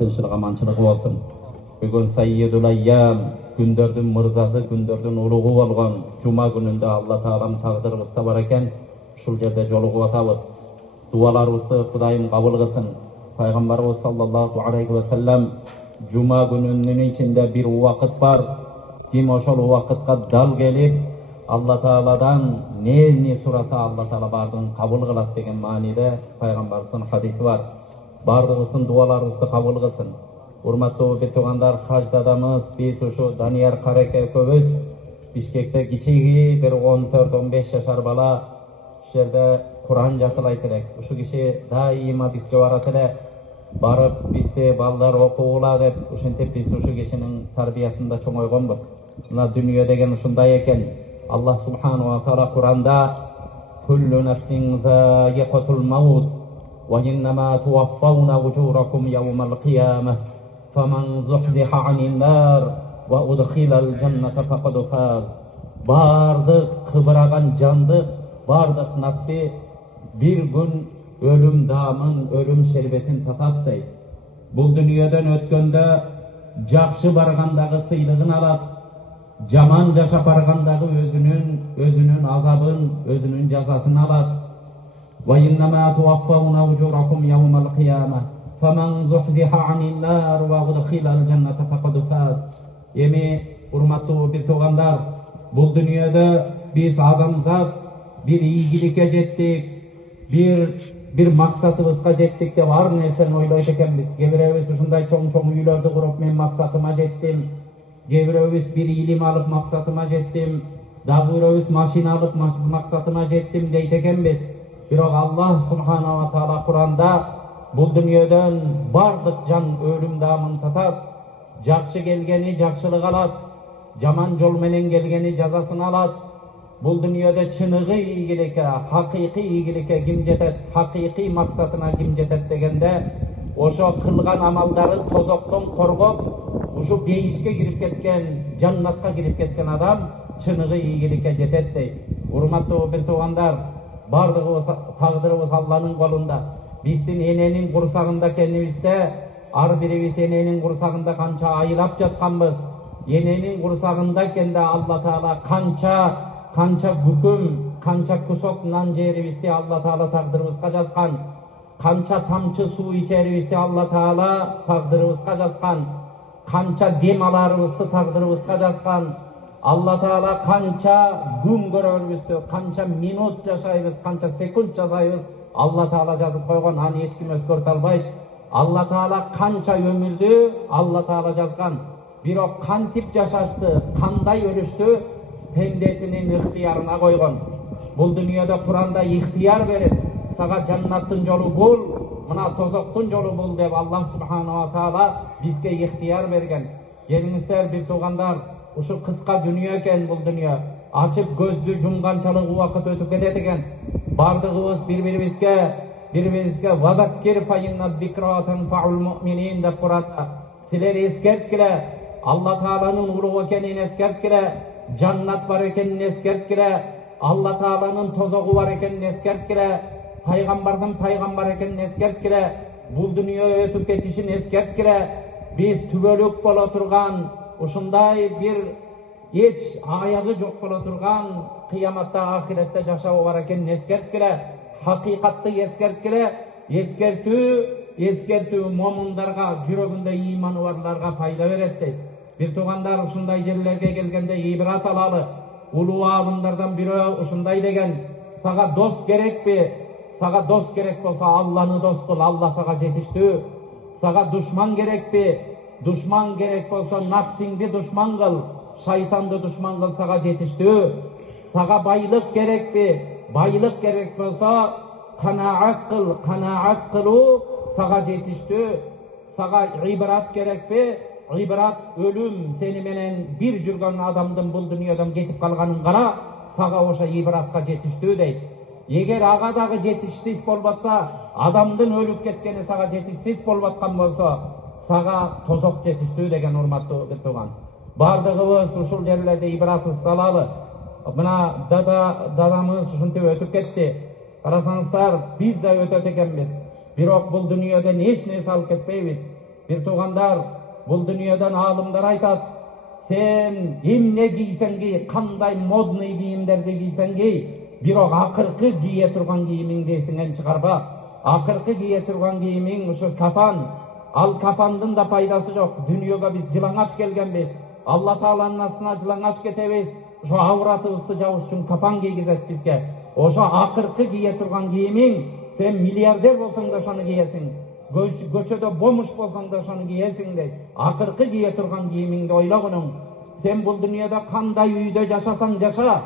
tinchlik amançılığı olsun. Bugün Sayyidul Ayyam, gündördün mırzası, gündördün uluğu olgan Cuma gününde Allah Taala'nın taqdırыбызda bar eken, şul jerde joluğup atabız. Dualarыбызды Kudayım kabul kılsın. Peygamberimiz sallallahu aleyhi ve sellem Cuma gününün içinde bir vakit var. Kim oşol vakitga dal gelip Allah Taala'dan ne surasa Allah Taala bardığın kabul kılat degen manide Peygamberimizin hadisi var. Bardığımızın dualarımızды kabul kılsın. Hurmatlı bir tuğandar hacdadamız, biz uşu Daniyar Kareke köbüz, Bişkekte kiçigi bir 14-15 yaşar bala, şu yerde Kur'an jatılaytırek. Uşu kişi daima bizge baratile, barıp bizde ballar okuğula dep, uşintip biz uşu kişinin tarbiyasında çoğun oygonbuz. Buna dünya degen uşunday eken, Allah subhanahu wa ta'ala Kur'an'da kullu nefsin zâyiqatul mevut ve innema tuvaffavna ucurakum yevmel kıyameh فَمَنْ زُحْزِحَ عَنِ النَّارِ وَاُدْخِلَ الْجَنَّةَ فَقَدْ فَازَ. Bardık kıvıragan candık, bardık nafsi bir gün ölüm damın, ölüm şerbetin tatat dey. Bu dünyadan ötkönde jakşı bargandagı sıylığın alat, jaman jaşap bargandagı özünün azabın, özünün cazasını alat. وَاِنَّمَا تُوَفَّوْنَ اُجُورَكُمْ يَوْمَ الْقِيَامَةِ فَمَنْ زُحْزِحَ عَنِ النَّارِ وَاُدْخِلَ الْجَنَّةَ فَقَدْ فَازَ. Emi hurmatlı bir tuğandar, bu dünyada biz adamzat bir iyilikке jettik, bir maksatımızga jettik de var nersen oylayt ekenmiz. Gebirevimiz uşunday çoğun üylörde kurup men maksatıma jettim. Gebirevimiz bir ilim alıp maksatıma jettim. Dağırevimiz maşina alıp maksatıma jettim deyt ekenmiz. Biroq Allah subhanahu wa ta'ala Kur'an'da bu dünyadan bardık can ölüm damın tatat. Jakşı gelgeni jakşılık alat. Jaman jol menen gelgeni jazasını alat. Bu dünyada çınığı iyigilike, hakiki iyigilike kim jetet, hakiki maksatına kim jetet degende oşo kılgan amalları tozokton korgop, uşu beyişke girip ketken, jannatka girip ketken adam çınığı iyigilike jetet dey. Hurmatlı bir tuğandar, bardığımız taqdırыбыз Allah'ın kolunda. Bizdin enenin kursağında kendimizde, ar birimiz enenin kursağında kança ayılap jatkanbız. Enenin kursağında kendi Allah Teala kança hüküm, kança kusok nan jerimizde Allah Teala taqdırыбызga жазган. Kança tamçı su içerimizde Allah Teala taqdırыбызga жазган. Kança dem alarыбызды taqdırыбызga жазган. Allah Teala kança gün görürüzdü, kança minut yaşayırız, kança sekund yaşayırız. Allah Teala yazıp koygan, hani hiç kim özgörte albayt. Allah Teala kança ömürdü, Allah Teala yazgan. Bir o kantip yaşaştı, kanday ölüştü, pendesinin ihtiyarına koygan. Bu dünyada Kur'an'da ihtiyar verip, sağa cennetin yolu bul, mına tozoktun yolu bul deb Allah subhanahu wa ta'ala bizge ihtiyar vergen. Gelinizler bir tuğandar, uşu kıska dünya eken bu dünya. Açıp gözdü jumgançalık vakit ötüp kedet eken. Bardığımız birbirimizge vadakkir fa inna zikra tanfa'ul mu'minin dep Kur'an'da. Siler eskertkile, Allah Teala'nın uluğu ekenin eskertkile, jannat var ekenin eskertkile, Allah Teala'nın tozoğu var ekenin eskertkile, paygambardan paygambar ekenin eskertkile, bu dünyaya ötüp ketişin eskertkile, biz tübölük bola turgan, uşunday bir hiç ayağı jok bola turgan, kıyamatta ahirette jaşabı var ekenin eskertkile, hakikatты eskertkile, eskertүү momundarga, жүрөгүндө imanı barlarga payda beretти. Bir tuğandar uşunday yerlerge gelgende ibrat alalı. Ulu alımlardan biri uşunday degen, saga dost gerekpi? Saga dost gerek bolsa Allah'ını dost kıl, Allah saga jetiştü. Saga düşman gerekpi? Düşman gerek bolsa nafsingdi düşman kıl, şeytandı düşman kıl, saga jetiştü. Saga baylık gerekpi? Baylık gerek bolsa kanaat kılu saga jetiştü. Saga ibrat gerekpi? İbrat ölüm seni menen bir жүрgөн adamdın bu dünyadan ketip kalganın kara, saga oşa ibratка jetiştü deyt. Eger aga dagı jetişsiz bolbatsa, adamdın ölüp ketkeni saga jetişsiz bolbatkan bolsa, saga tozok jetiştü degen hurmatlı bir tuğan. Bardığımız uşul yerlerde ibratыбызды alalı. Mına dadamız uşuntip ötüp ketti. Karasaňızlar biz de ötöt ekenmiz. Birok bu dünyadan hiç nesi alıp ketpeybiz. Bir tuğandar, bul dünyadan alımlar aytat. Sen emne giysen giy, kanday modный kiyimlerdi giysen giy. Бирок акыркы кие турган кийимиңди эсиңен чыгарба. Акыркы кие турган кийимиң ушу кафан. Ал кафандын да пайдасы жок. Дүйнөгө биз жылаңач келгенбиз. Алла Тааланын астына жылаңач кетебиз. Ошо ауратыбызды жабыш үчүн кафан кийгизет бизге. Ошо акыркы кие турган кийимиң, сен миллиардер болсоң да ошону кийесиң. Көчөдө бомуш болсоң да ошону кийесиң дейт. Акыркы кие турган кийимиңди ойлогунуң. Сен бул дүйнөдө кандай үйдө жашасаң жаша.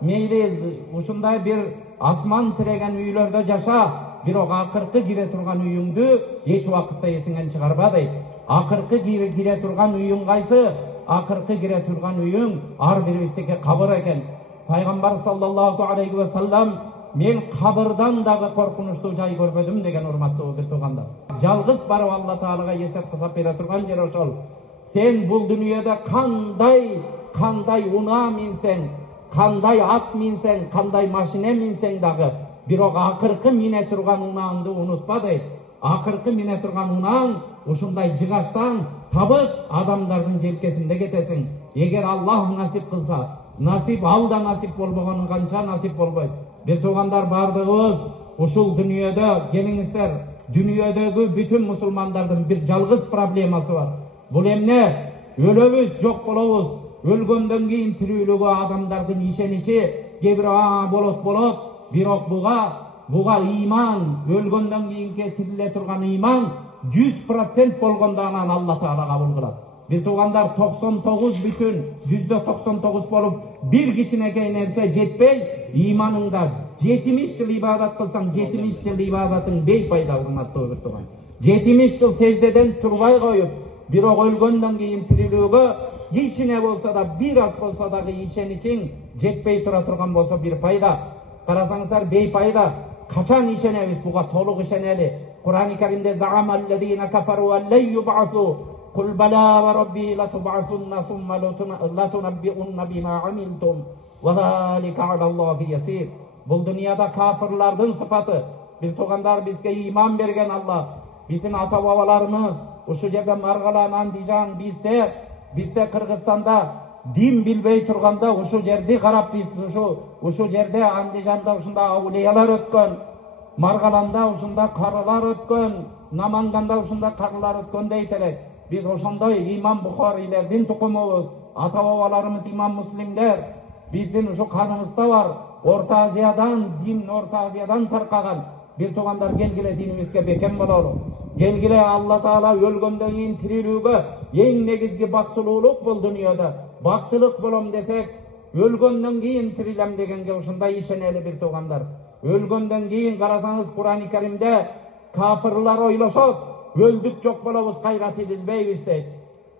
Мейли ушундай бир асман тиреген үйлөрдө жаша, бирок акыркы кире турган үйүңдү эч убакытта эсиңен чыгарба дейт. Акыркы кире турган үйүң кайсы? Акыркы кире турган үйүң ар бирибиздики кабыр экен. Пайгамбар саллаллаху алейхи ва саллам мен кабырдан дагы коркунучтуу жай көрбөдүм деген урматтуу бир туугандар. Жалгыз барып Алла Таалага эсеп кысап бере турган жер ошол. Сен бул дүйнөдө кандай унаа минсең, кандай ат минсең, кандай машина минсең дагы, бирок акыркы мине турган унааңды унутпа дейт. Акыркы мине турган унааң ушундай жыгачтан табыт адамдардын желкесинде кетесиң. Эгер Аллах насип кылса, насип ал да насип болбогону канча насип болбойт. Бир туугандар, бардыгыбыз ушул дүйнөдө келиңиздер, дүйнөдөгү бүтүн мусулмандардын бир жалгыз проблемасы бар. Бул эмне? Өлөбүз, жок болобуз. Өлгөндөн кийин тирүүлүгү адамдардын ишеничи, кээ болот, бирок буга ыйман, өлгөндөн кийинки тириле турган ыйман 100% болгондо анан Алла Таала кабыл кылат. Бир туугандар, 99,99 болуп бир кичинекей нерсе жетпей, ыйманыңда 70 жыл ибадат кылсаң, 70 жыл ибадатың бейпайда, урматтуу бир тууган. 70 жыл сеждеден турбай коюп, бирок өлгөндөн кийин тирилүүгө кичине болсо да, бир аз болсо дагы ишеничиң жетпей тура турган болсо бир пайда. Карасаңыздар, бейпайда. Качан ишенебиз? Буга толук ишенели. Кур'ан-ы Каримде заамаллазина кафару аллай юб'асу кул бала ва рабби латуб'асунна сумма латунаббиунна бима амилтум ва залика алаллахи ясир. Бул дүйнөдө кафирлардын сыфаты. Бир туугандар, бизге ыйман берген Алла. Биздин ата бабаларыбыз ушу жерде Маргалан, Андижан, бизде Кыргызстанда дин билбей турганда ушу жерди карап биз ушу жерде Андижанда ушунда аулиялар өткөн, Маргаланда ушунда карылар өткөн, Наманганда ушунда карылар өткөн дейт элек. Биз ошондой имам Бухарилердин тукумубуз, ата бабаларыбыз имам муслимдер. Биздин ушу каныбызда бар. Орта Азиядан таркаган. Бир туугандар, келгиле динибизге бекем бололу. Келгиле Алла Таала өлгөндөн кийин тирилүүгө эң негизги бактылуулук бул дүйнөдө. Бактылык болом десек, өлгөндөн кийин тирилем дегенге ушундай ишенели бир туугандар. Өлгөндөн кийин карасаңыз, Кур'ан-ы Каримде кафирлар ойлошот, өлдүк, жок болобуз, кайра тирилбейбиз дейт.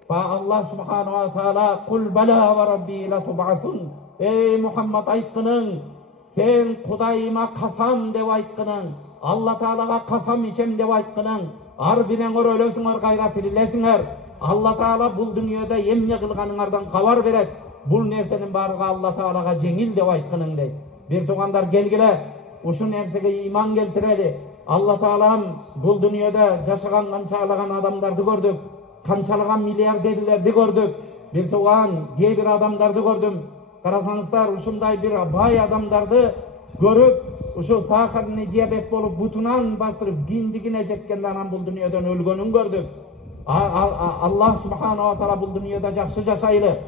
Алла субхану ва таала кул бала ва рабби латуб'асун. Эй Мухаммад, айткының, сен Кудайыма касам деп айткының, Алла Таалага касам ичем деп айткының, ар бириңер өлөсүңөр, кайра тирилесиңер. Алла Таала бул дүйнөдө эмне кылганыңардан кабар берет. Бул нерсенин баарыгы Алла Таалага жеңил деп айткының дейт. Бир туугандар, келгиле ушу нерсеге ыйман келтирели. Алла Таалам бул дүйнөдө жашаган канчалаган адамдарды көрдүк, канчалаган миллиардерлерди көрдүк. Бир тууган, кээ бир адамдарды көрдүм. Карасаңыздар, ушундай бир бай адамдарды көрүп, ушу сахарный диабет болуп бутунан бастырып киндигине жеткенде анан бул дүйнөдөн өлгөнүн көрдүк. Аллах субхану ва таала бул дүйнөдө жакшы жашайлы.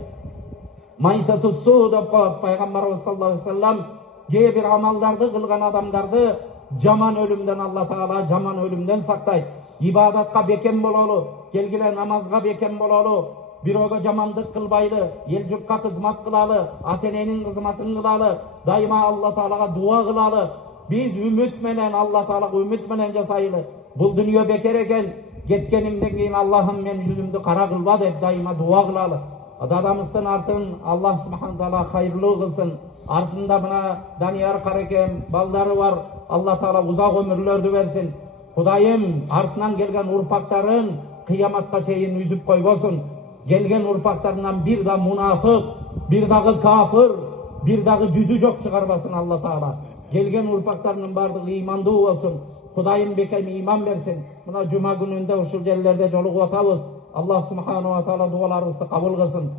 Майтатуссу деп коет пайгамбарыбыз саллаллаху алейхи вассалам. Кээ бир амалдарды кылган адамдарды жаман өлүмдөн Алла Таала жаман өлүмдөн сактайт. Ибадатка бекем бололу, келгиле намазга бекем бололу, бирөөгө жамандык кылбайлы, эл журтка кызмат кылалы, ата-эненин кызматын кылалы, дайыма Алла Таалага дуа кылалы. Биз үмүт менен Алла Таалага үмүт менен жашайлы. Бул дүйнө бекер экен, кеткенимден кийин Аллахым мен жүзүмдү кара кылба деп дайыма дуа кылалы. Адамыбыздын артын Аллах субхану таала хайырлуу кылсын. Артында мына Данияр каракем, балдары бар. Алла Таала узак өмүрлөрдү берсин. Кудайым артынан келген урпактарын кыяматка чейин үзүп койбосун. Келген урпактарынан бир да мунафык, бир дагы кафир, бир дагы жүзү жок чыгарбасын Алла Таала. Келген урпактарынын бардыгы ыймандуу болсун. Kudayım bekem iman versin. Buna cuma gününde uşul yerlerde jolugup atabız. Allah subhanahu wa taala dualarımızды kabul kılsın.